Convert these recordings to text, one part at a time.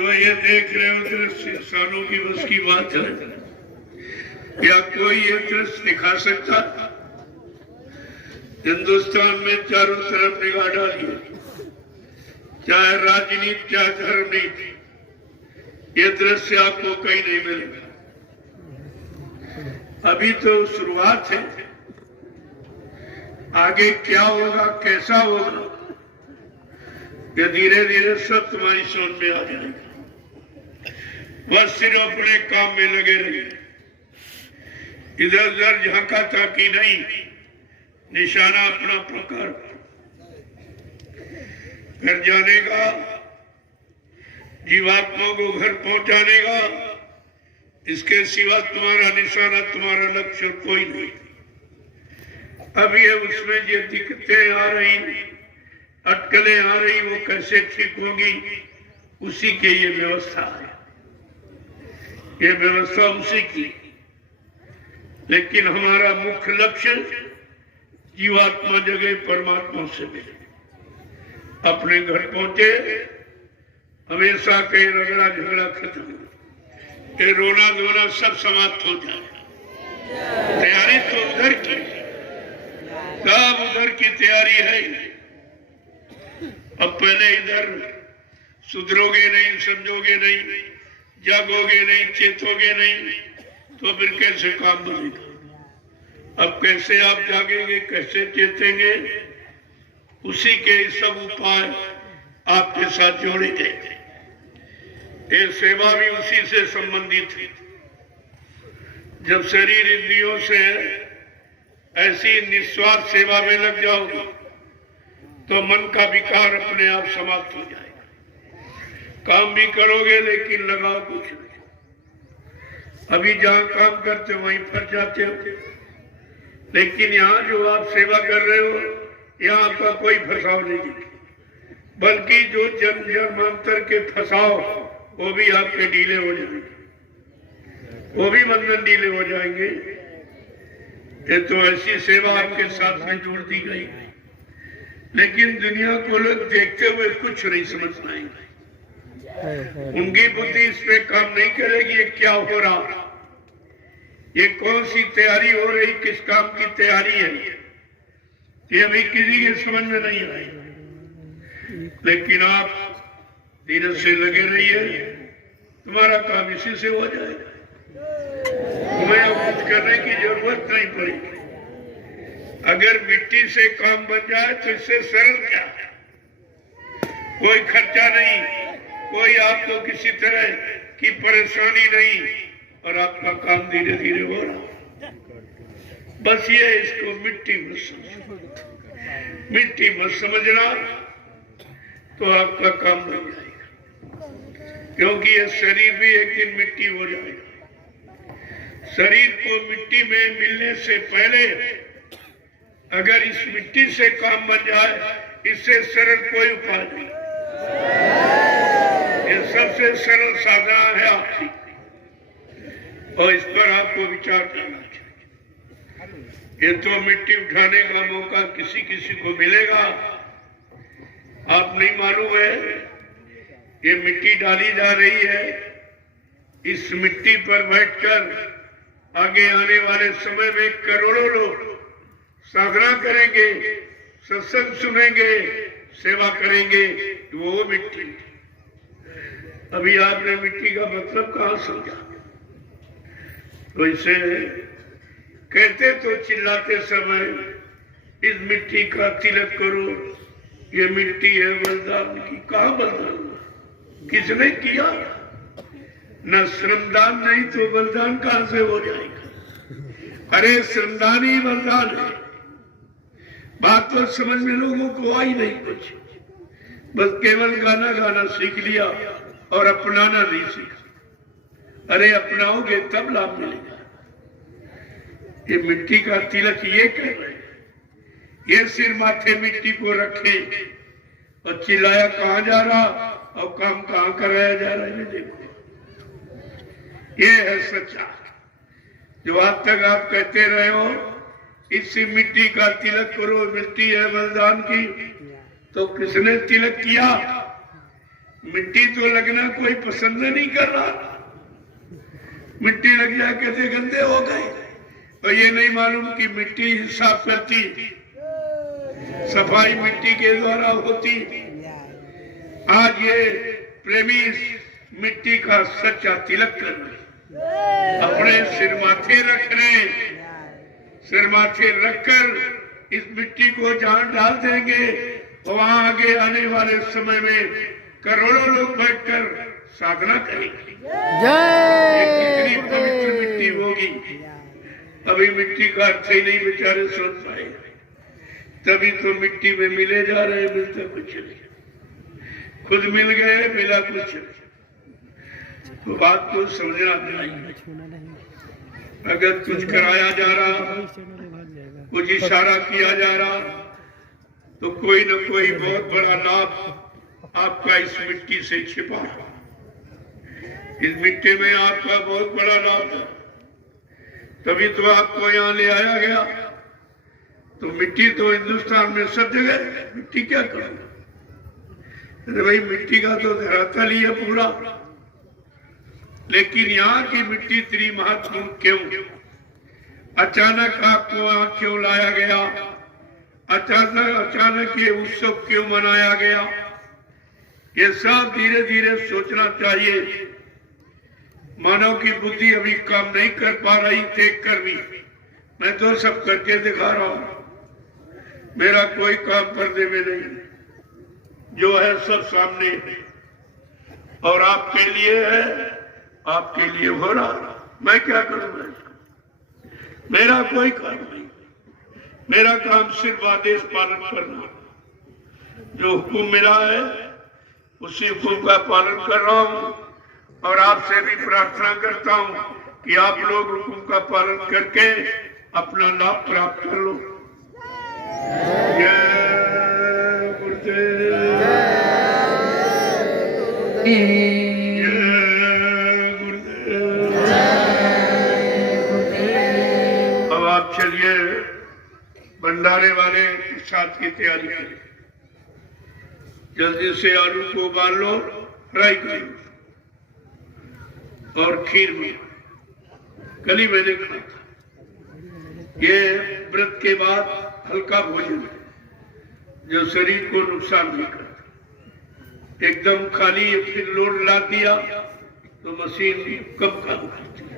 जो ये देख रहे हो दृश्य इंसानों की बस की बात है? क्या कोई ये दृश्य दिखा सकता? हिंदुस्तान में चारों तरफ निगाह डालिए, चाहे राजनीति चाहे धर्मनीति, ये दृश्य आपको कहीं नहीं मिलेगा। अभी तो शुरुआत है, आगे क्या होगा कैसा होगा ये धीरे धीरे सब तुम्हारी समझ में आ जाएगा। बस सिर्फ अपने काम में लगे रहिए, इधर उधर झांका ताकि नहीं, निशाना अपना पकड़ घर जाने का, जीवात्मा को घर पहुंचाने का, इसके सिवा तुम्हारा निशाना तुम्हारा लक्ष्य कोई नहीं। अब ये उसमें जो दिक्कतें आ रही, अटकलें आ रही, वो कैसे ठीक होगी, उसी के ये व्यवस्था है, ये व्यवस्था उसी की। लेकिन हमारा मुख्य लक्ष्य जीवात्मा जगह परमात्मा से मिले, अपने घर पहुंचे, हमेशा के रगड़ा झगड़ा खत्म, ये रोना धोना सब समाप्त हो जाए। तैयारी तो उधर की, सब उधर की तैयारी है। अब पहले इधर सुधरोगे नहीं, समझोगे नहीं, जागोगे नहीं, चेतोगे नहीं, तो फिर कैसे काम बनेगा? अब कैसे आप जागेंगे, कैसे चेतेंगे? उसी के सब उपाय आपके साथ जोड़े गए। ये सेवा भी उसी से संबंधित है। जब शरीर इंद्रियों से ऐसी निस्वार्थ सेवा में लग जाओगे तो मन का विकार अपने आप समाप्त हो जाएगा। काम भी करोगे लेकिन लगाओ कुछ नहीं। अभी जहां काम करते हो वहीं फंस जाते हो, लेकिन यहाँ जो आप सेवा कर रहे हो, यहाँ आपका कोई फंसाव नहीं दिखे, बल्कि जो जन्म जन्मांतर के फंसाव वो भी आपके ढीले हो जाएंगे, वो भी बंधन ढीले हो जाएंगे। ये तो ऐसी सेवा आपके साथ में जोड़ दी गई, लेकिन दुनिया को लोग देखते हुए कुछ नहीं समझ पाएंगे। उनकी बुद्धि इस पे काम नहीं करेगी, ये क्या हो रहा, ये कौन सी तैयारी हो रही, किस काम की तैयारी है, ये अभी किसी के समझ में नहीं आई। लेकिन आप धीरे से लगे रहिए, तुम्हारा काम इसी से हो जाएगा। तुम्हें अब कुछ करने की जरूरत नहीं पड़ेगी। अगर मिट्टी से काम बन जाए तो इससे सरल क्या है? कोई खर्चा नहीं, कोई आपको किसी तरह की परेशानी नहीं, और आपका काम धीरे धीरे हो रहा। बस ये इसको मिट्टी मत समझना, मिट्टी मत समझना तो आपका काम बन जाएगा, क्योंकि ये शरीर भी एक दिन मिट्टी हो जाएगा। शरीर को मिट्टी में मिलने से पहले अगर इस मिट्टी से काम बन जाए, इससे सरल कोई उपाय नहीं। ये सबसे सरल साधना है आपकी, और इस पर आपको विचार करना चाहिए। ये तो मिट्टी उठाने का मौका किसी किसी को मिलेगा, आप नहीं मालूम है। ये मिट्टी डाली जा रही है, इस मिट्टी पर बैठकर आगे आने वाले समय में करोड़ों लोग साधना करेंगे, सत्संग सुनेंगे, सेवा करेंगे। वो मिट्टी, अभी आपने मिट्टी का मतलब कहाँ समझा? तो इसे कहते तो चिल्लाते समय इस मिट्टी का तिलक करो, ये मिट्टी है बलिदान की। कहाँ बलिदान हुआ? किसने किया? न श्रमदान नहीं तो बलिदान कहां से हो जाएगा? अरे श्रमदान ही बलिदान है। बात तो समझ में लोगों को आई नहीं कुछ, बस केवल गाना गाना सीख लिया और अपनाना नहीं सीखा। अरे अपनाओगे तब लाभ मिलेगा। ये मिट्टी का तिलक ये कह रहे हैं, ये सिर माथे मिट्टी को रखे और चिल्लाया कहाँ जा रहा और काम कहाँ कराया जा रहा है। देखो, ये है सच्चा। जो आज तक आप कहते रहे हो इसी मिट्टी का तिलक करो, मिट्टी है बलिदान की, तो किसने तिलक किया? मिट्टी तो लगना कोई पसंद नहीं कर रहा, मिट्टी लग जाए कैसे गंदे हो गए। और ये नहीं मालूम कि मिट्टी साफ करती, सफाई मिट्टी के द्वारा होती। आज ये प्रेमी मिट्टी का सच्चा तिलक कर रहे, अपने सिर माथे रख रहे, सिर माथे रखकर इस मिट्टी को जहां डाल देंगे वहां आगे आने वाले समय में करोड़ों लोग बैठकर साधना करेंगे। ये कितनी पवित्र मिट्टी होगी, अभी मिट्टी का अर्थ ही नहीं बेचारे सोच पाए, तभी तो मिट्टी में मिले जा रहे, मिलता कुछ नहीं, खुद मिल गए मिला कुछ नहीं। तो बात को समझना चाहिए। अगर कुछ कराया जा रहा, कुछ इशारा किया जा रहा, तो कोई न कोई बहुत बड़ा लाभ आपका इस मिट्टी से छिपा है। इस मिट्टी में आपका बहुत बड़ा लाभ है, तभी तो आपको यहाँ ले आया गया। तो मिट्टी तो हिंदुस्तान में सब जगह, मिट्टी क्या करूंगा, अरे भाई मिट्टी का तो धरातल ही है पूरा, लेकिन यहाँ की मिट्टी इतनी महत्वपूर्ण क्यों? अचानक आपको वहां क्यों लाया गया? अचानक ये उत्सव क्यों मनाया गया? ये सब धीरे धीरे सोचना चाहिए। मानव की बुद्धि अभी काम नहीं कर पा रही, देख कर भी मैं तो सब करके दिखा रहा हूं, मेरा कोई काम पर्दे में नहीं, जो है सब सामने है और आपके लिए है, आपके लिए हो रहा। मैं क्या करूंगा इसको, मेरा कोई काम नहीं, मेरा काम सिर्फ आदेश पालन करना, जो हुक्म मिला है उसी हुक्म का पालन कर रहा हूं। और आपसे भी प्रार्थना करता हूं कि आप लोग हुक्म का पालन करके अपना लाभ प्राप्त कर लो। जय गुरुदेव, जय गुरुदेव। अब आप चलिए भंडारे वाले प्रसाद की तैयारी करें। जल्दी से आलू को उबाल लो, फ्राई कर लो, और खीर में कल ही मैंने खाया था। ये व्रत के बाद हल्का भोजन है जो शरीर को नुकसान नहीं करता। एकदम खाली फिर लोड ला दिया तो मशीन कम काम करती है,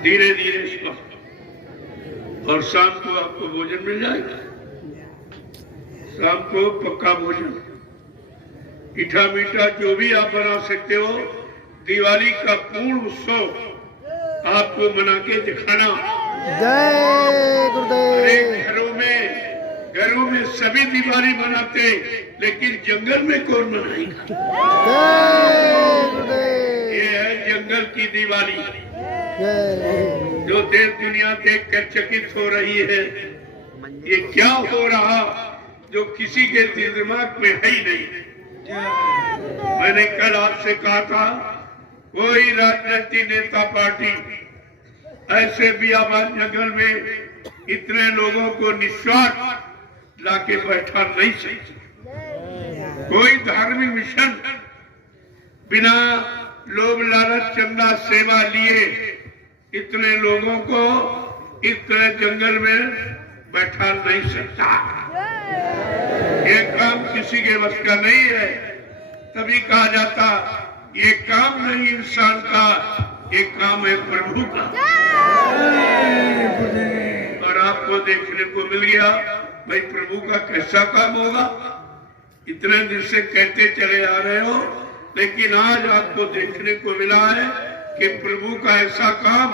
धीरे धीरे स्वस्थ। और शाम को आपको भोजन मिल जाएगा, शाम को पक्का भोजन, मीठा मीठा जो भी आप बना सकते हो। दिवाली का पूर्ण उत्सव आपको मना के दिखाना। जय गुरुदेव। घरों में सभी दिवाली मनाते, लेकिन जंगल में कौन मनाएगा? जय गुरुदेव। ये है जंगल की दिवाली, जय। जो देश दुनिया देख कर चकित हो रही है। ये क्या हो रहा जो किसी के दिमाग में है ही नहीं। मैंने कल आपसे कहा था, कोई राजनीतिक नेता पार्टी ऐसे बियाबान जंगल में इतने लोगों को निस्वार्थ लाके बैठा नहीं सकती। कोई धार्मिक मिशन बिना लोभ लालच चंदा सेवा लिए इतने लोगों को इतने जंगल में बैठा नहीं सकता। ये काम किसी के बस का नहीं है। तभी कहा जाता, ये काम नहीं इंसान का, ये काम है प्रभु का। और आपको देखने को मिल गया भाई प्रभु का कैसा काम होगा। इतने दिन से कहते चले आ रहे हो, लेकिन आज आपको देखने को मिला है कि प्रभु का ऐसा काम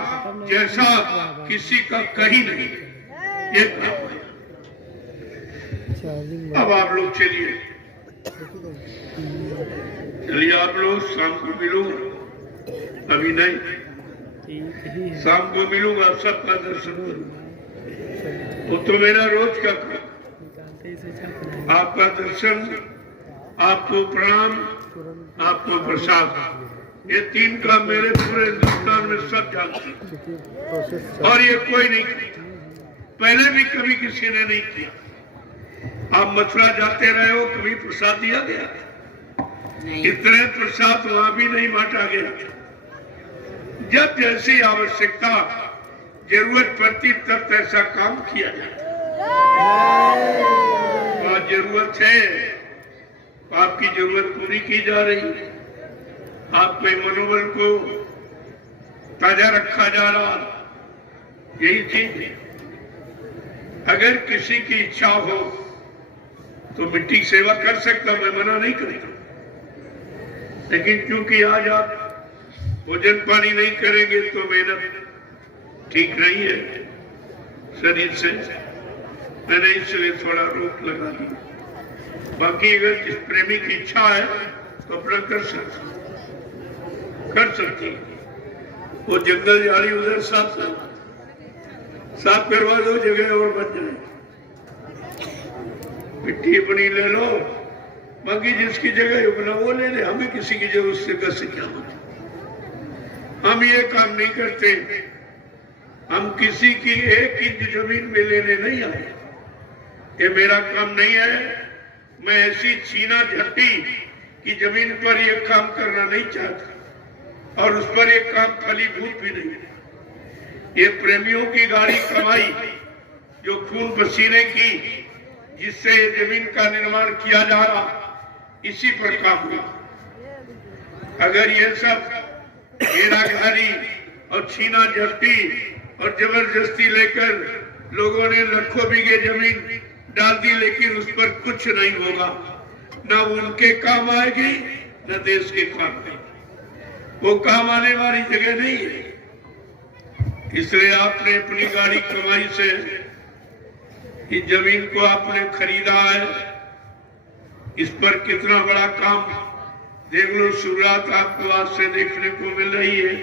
जैसा किसी का कहीं नहीं, ये काम है। अब आप लोग चलिए आप लोग शाम को मिलूंगा, अभी नहीं, शाम को मिलूंगा, सबका दर्शन करूंगा। वो तो मेरा रोज का काम, आपका दर्शन, आपको प्रणाम, आपको प्रसाद, ये तीन काम मेरे पूरे हिंदुस्तान में सब जानते हैं। और ये कोई नहीं करता, पहले भी कभी किसी ने नहीं किया। आप मथुरा जाते रहे हो, कभी प्रसाद दिया गया? इतने प्रसाद वहां भी नहीं बांटा गया। जब जैसी आवश्यकता जरूरत पड़ती तब ऐसा काम किया जाता। वहां जरूरत है, आपकी जरूरत पूरी की जा रही है, आपके मनोबल को ताजा रखा जा रहा, यही चीज है। अगर किसी की इच्छा हो तो मिट्टी की सेवा कर सकता, मैं मना नहीं करता, लेकिन क्योंकि आज आप भोजन पानी नहीं करेंगे तो मेहनत ठीक नहीं है शरीर से, मैंने इसलिए थोड़ा रोक लगा दी। बाकी अगर जिस प्रेमी की इच्छा है तो अपना कर सकती। वो जंगल झाड़ी उधर साफ करवा दो, जगह और बच जाए। मिट्टी अपनी ले लो, बाकी जिसकी जगह उगना वो ले ले, हमें किसी की जगह उससे कैसे क्या होता। हम ये काम नहीं करते, हम किसी की एक इंच जमीन में लेने नहीं आए, ये मेरा काम नहीं है। मैं ऐसी छीना झट्टी की जमीन पर ये काम करना नहीं चाहता, और उस पर ये काम फलीभूत भी नहीं। ये प्रेमियों की गाढ़ी कमाई जो खून पसीने की, जिससे जमीन का निर्माण किया जा रहा, इसी पर काम हुआ। अगर ये सब घेराघारी और छीना झपटी और जबरदस्ती लेकर लोगों ने लाखों बीघे जमीन डाल दी, लेकिन उस पर कुछ नहीं होगा, न उनके काम आएगी न देश के काम आएगी, वो काम आने वाली जगह नहीं है। इसलिए आपने अपनी गाड़ी कमाई से इस जमीन को आपने खरीदा है। इस पर कितना बड़ा काम देख लो। शुरुआत आपको आज से देखने को मिल रही है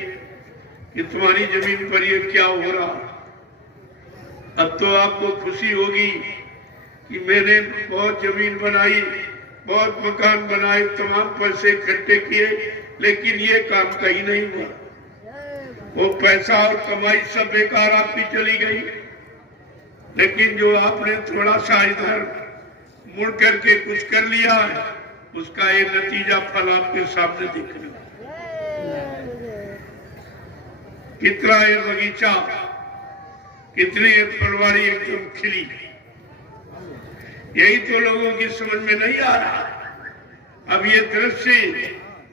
कि तुम्हारी जमीन पर ये क्या हो रहा। अब तो आपको खुशी होगी कि मैंने बहुत जमीन बनाई, बहुत मकान बनाए, तमाम पैसे इकट्ठे किए, लेकिन ये काम कहीं नहीं हुआ। वो पैसा और कमाई सब बेकार आपकी चली गई। लेकिन जो आपने थोड़ा सा इधर मुड़ करके कुछ कर लिया है, उसका ये नतीजा फल आपके सामने दिख रहा है। कितना ये बगीचा, कितनी ये फुलवारी एकदम खिली, यही तो लोगों की समझ में नहीं आ रहा। अब ये दृश्य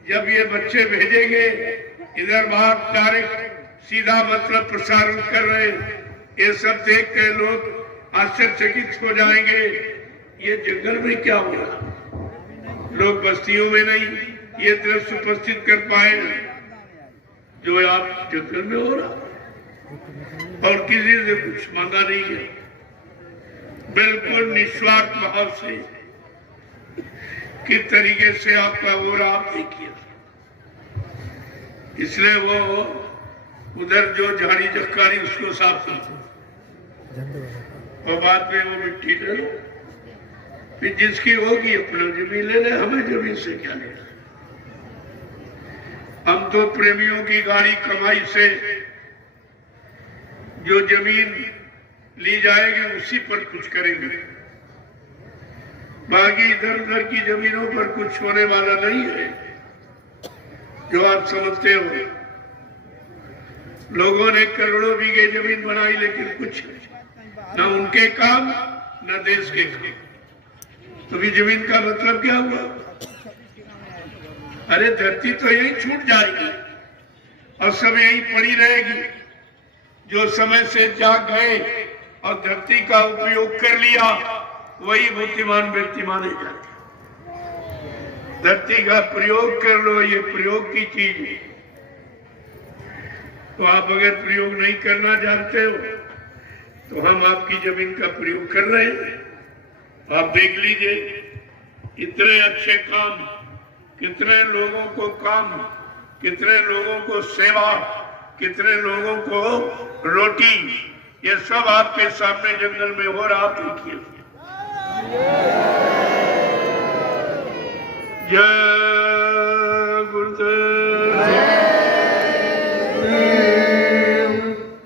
जब ये बच्चे भेजेंगे इधर बाहर, डायरेक्ट सीधा मतलब प्रसारण कर रहे, ये सब देख कर लोग आश्चर्यचकित हो जाएंगे। ये जंगल में क्या हो रहा, लोग बस्तियों में नहीं ये दृश्य उपस्थित कर पाए जो आप जंगल में हो रहा, और किसी से कुछ मांगा नहीं है, बिल्कुल निस्वार्थ भाव से किस तरीके से आपका हो रहा आप देखिए। इसलिए वो उधर जो झाड़ी झक्कारी उसको साफ करो और बाद में वो मिट्टी डालो, फिर जिसकी होगी अपना जमीन ले ले, हमें जमीन से क्या लेना। हम तो प्रेमियों की गाड़ी कमाई से जो जमीन ली जाएगी उसी पर कुछ करेंगे, बाकी इधर उधर की जमीनों पर कुछ होने वाला नहीं है। जो आप समझते हो, लोगों ने करोड़ों बीघे जमीन बनाई, लेकिन कुछ न उनके काम न देश के काम। तो भी जमीन का मतलब क्या हुआ? अरे धरती तो यही छूट जाएगी और सब यही पड़ी रहेगी। जो समय से जाग गए और धरती का उपयोग कर लिया, वही बुद्धिमान व्यक्ति माने जाते। धरती का प्रयोग कर लो, ये प्रयोग की चीज है। तो आप अगर प्रयोग नहीं करना जानते हो तो हम आपकी जमीन का प्रयोग कर रहे हैं। आप देख लीजिए, इतने अच्छे काम, कितने लोगों को काम, कितने लोगों को सेवा, कितने लोगों को रोटी, ये सब आपके सामने जंगल में हो रहा। आप देखिए। जय